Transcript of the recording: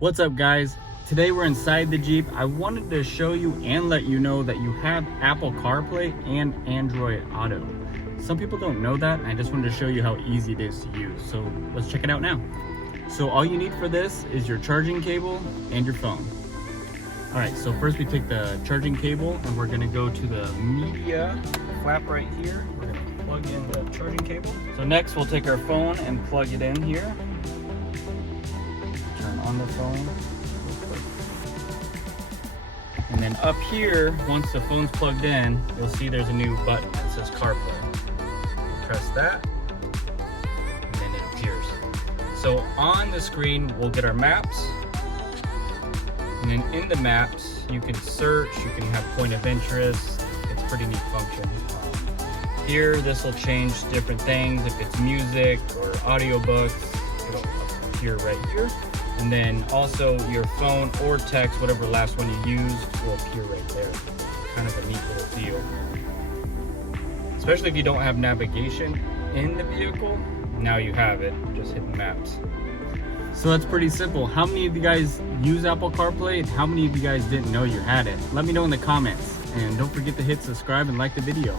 What's up, guys? Today we're inside the Jeep. I wanted to show you and let you know that you have Apple CarPlay and Android Auto. Some people don't know that, and I just wanted to show you how easy it is to use. So let's check it out now. So all you need for this is your charging cable and your phone. All right, so first we take the charging cable and we're gonna go to the media flap right here. We're gonna plug in the charging cable. So next we'll take our phone and plug it in here. Turn on the phone. And then up here, once the phone's plugged in, you'll see there's a new button that says CarPlay. Press that, and then it appears. So on the screen, we'll get our maps. And then in the maps, you can search, you can have point of interest. It's a pretty neat function. Here, this will change different things. If it's music or audiobooks, it'll appear right here. And then also your phone or text, whatever last one you used, will appear right there. Kind of a neat little deal. Especially if you don't have navigation in the vehicle, now you have it. Just hit the maps. So that's pretty simple. How many of you guys use Apple CarPlay and how many of you guys didn't know you had it? Let me know in the comments. And don't forget to hit subscribe and like the video.